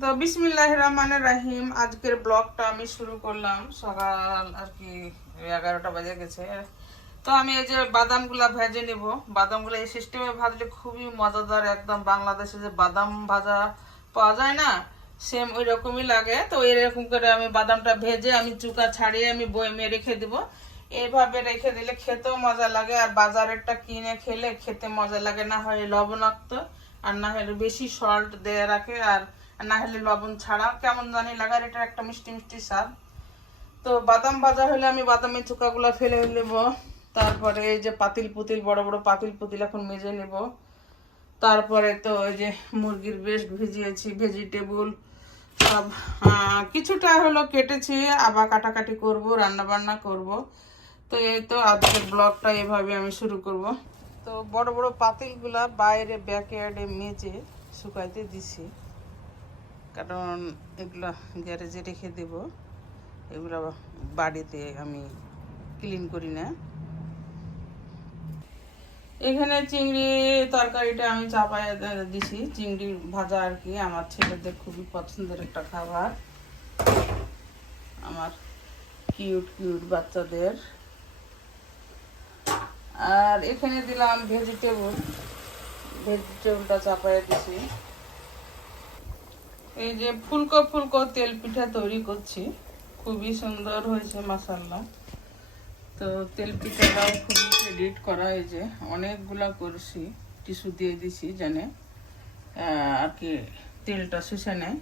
তো বিসমিল্লাহির রহমানির রহিম। আজকের ব্লগটা আমি শুরু করলাম সকাল আর কি 11টা বাজে গেছে। তো আমি এই যে বাদামগুলা ভেজে নিব। বাদামগুলো এই সিস্টেমে ভাজলে খুবই মজাদার, একদম বাংলাদেশে যে বাদাম ভাজা পাওয়া যায় না, সেম ওই রকমই লাগে। তো এরকম করে আমি বাদামটা ভেজে আমি চুকা ছাড়িয়ে আমি বয়মে রেখে দিব। এইভাবে রেখে দিলে খেতেও মজা লাগে, আর বাজারেরটা কিনে খেলে খেতে মজা লাগে না, হয় লবণাক্ত আর না হলে বেশি সল্ট দিয়ে রাখে, আর না হলে লবণ ছাড়া কেমন জানি লাগে। আর এটা একটা মিষ্টি মিষ্টি স্বাদ। তো বাদাম ভাজা হলে আমি বাদামের চুকাগুলো ফেলে নেব। তারপরে এই যে পাতিল পুতিল, বড় বড় পাতিল পুতিল এখন মেজে নেব। তারপরে তো ওই যে মুরগির বেস্ট ভিজিয়েছি, ভেজিটেবল সব কিছুটা হলো কেটেছি, আবার কাটাকাটি করব, রান্না বান্না করব। তো এই তো আজকের ব্লগটা এভাবে আমি শুরু করব। তো বড় বড় পাতিলগুলা বাইরে ব্যাকয়ার্ডে মেজে শুকাইতে দিছি, কারণ এগুলো গ্যারেজে রেখে দেব। এগুলো বাড়িতে আমি ক্লিন করি না। এখানে চিংড়ি তরকারিটা আমি চাপায় দিছি, চিংড়ি ভাজা আর কি। আমার ছেলেদের খুবই পছন্দের একটা খাবার, আমার কিউট কিউট বাচ্চাদের। আর এখানে দিলাম ভেজিটেবলটা চাপায় দিছি। এই যে ফুলকো ফুলকো তেল পিঠা তৈরি করছি, খুবই সুন্দর হয়েছে মাশাআল্লাহ। তো তেল পিঠাটাও খুবই এডিট করা, এই যে অনেকগুলা করছি, টিস্যু দিয়ে দিছি জানে আর কি তেলটা শুষে নেয়।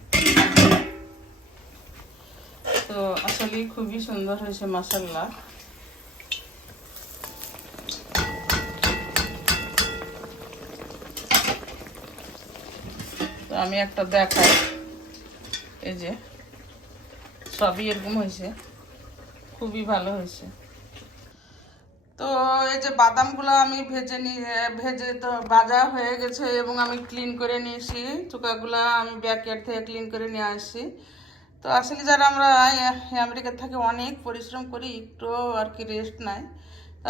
তো আসলে খুবই সুন্দর হয়েছে মাশাআল্লাহ। তো আমি একটা দেখাই, এই যে সবই এরকম হয়েছে, খুবই ভালো হয়েছে। তো এই যে বাদামগুলো আমি ভেজে তো ভাজা হয়ে গেছে, এবং আমি ক্লিন করে নিয়েছি। চুকাগুলা আমি ব্যাকয়ার্ড থেকে ক্লিন করে নিয়ে আসছি। তো আসলে যারা আমরা আমেরিকা থেকে অনেক পরিশ্রম করি, একটু আর কি রেস্ট নাই।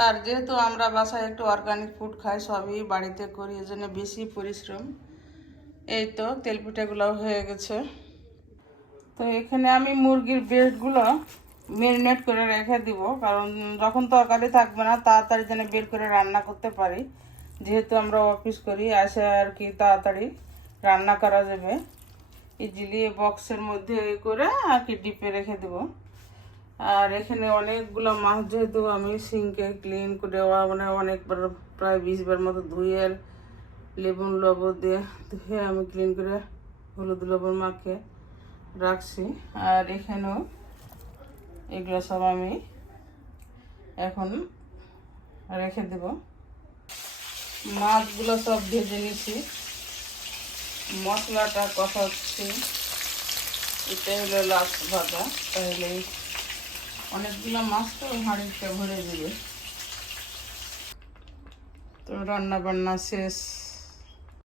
আর যেহেতু আমরা বাসায় একটু অর্গানিক ফুড খাই, সবই বাড়িতে করি, এই জন্য বেশি পরিশ্রম। এই তো তেল পিঠাগুলো হয়ে গেছে। তো এখানে আমি মুরগির ব্রেস্টগুলো ম্যারিনেট করে রেখে দিব, কারণ যখন তরকারি থাকবে না তাড়াতাড়ি যেন বের করে রান্না করতে পারি। যেহেতু আমরা অফিস করি, আসে আর কি তাড়াতাড়ি রান্না করা যাবে ইজিলি। বক্সের মধ্যে করে আর কি ডিপে রেখে দেব। আর এখানে অনেকগুলো মাছ, যেহেতু আমি সিঙ্কে ক্লিন করে মানে অনেকবার, প্রায় 20 বার মতো ধুয়ে লেবুন লবণ দিয়ে ধুয়ে আমি ক্লিন করে হলুদ লবণ মাখিয়ে রাখছি। আর এখানেও এগুলো সব আমি এখন রেখে দেব। মাছগুলো সব ভেজে নিছি, মশলাটা কষাচ্ছি। এটাই হলো লাস্ট ভাজা, তাহলে অনেকগুলো মাছ তো হাঁড়িটা ভরে দেবে। তো রান্না বান্না শেষ।